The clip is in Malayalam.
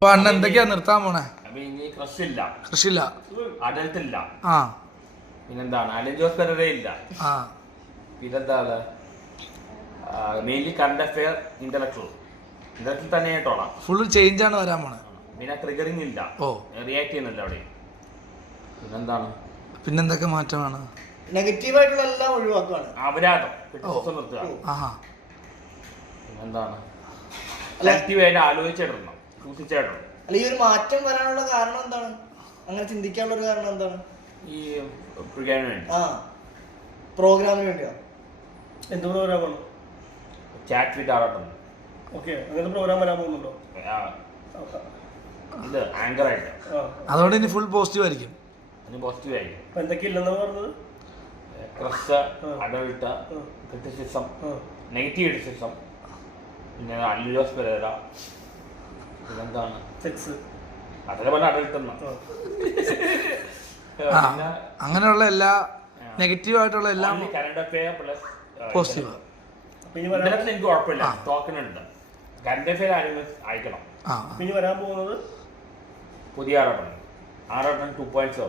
അപ്പൊ അണ്ണ എന്തൊക്കെയാ നിർത്താൻ പോണേ? കൃഷിയില്ല, അഡൽട്ട് ഇല്ല, പിന്നെന്താണ് അലൻ ജോസ് പെരേര ഇല്ല, പിന്നെന്താണ് മെയിൻലി കറണ്ട് അഫെയർ, ഇന്റലക്ച്വൽ തന്നെ ആയിട്ടോളാം. ഫുൾ ചേഞ്ച് ആണ് വരാൻ പോണേ. പിന്നെ ട്രിഗറിങ് ഇല്ല, റിയാക്ട് ചെയ്യുന്നില്ല അവിടെ. പിന്നെന്താണ്, പിന്നെന്തൊക്കെ മാറ്റമാണ്? നെഗറ്റീവായിട്ടുള്ള എല്ലാം ഒഴിവാക്കുകയാണ്. അപരാധം നിർത്തുക. പിന്നെന്താണ് ആക്റ്റീവായിട്ട് ആലോചിച്ചിടണം, സൂക്ഷിച്ചിടണം. അല്ല, ഈ ഒരു മാറ്റം വരാനുള്ള കാരണം എന്താണ്? അങ്ങനെ ചിന്തിക്കാനുള്ള ഒരു കാരണം എന്താണ്? ഈ പ്രോഗ്രാമിന് വേണ്ടി. പ്രോഗ്രാമിന് വേണ്ടിയാ? എന്ത് പ്രോഗ്രാമാണ്? ചാറ്റ് വിത്ത് ആറാട്ടം. ഓക്കെ, അങ്ങനത്തെ പ്രോഗ്രാം വരാൻ പോകുന്നുണ്ടോ? ഇത് ആങ്കർ ആയിട്ട്. അതുകൊണ്ട് ഇനി ഫുൾ പോസിറ്റീവ് ആയിരിക്കും. പോസിറ്റീവ് ആയിരിക്കും. എന്തൊക്കെ ഇല്ലെന്നാണ് പറഞ്ഞത്? Crush, adult, criticism, negative criticism, പിന്നെ അലൻ ജോസ് പെരേര, പിന്നെന്താണ് സെക്സ്, അതേ പോലെ അഡൽട്ട്. അങ്ങനെയുള്ള എല്ലാ നെഗറ്റീവ് ആയിട്ടുള്ള എല്ലാം കറണ്ട് അഫെയർ പ്ലസ് പോസിറ്റീവ്. എനിക്ക് കുഴപ്പമില്ല, ടോക്കനുണ്ട്. കറണ്ട് അഫെയർ അയക്കണം. ഇനി വരാൻ പോകുന്നത് പുതിയ ആറാട്ടം 2.0.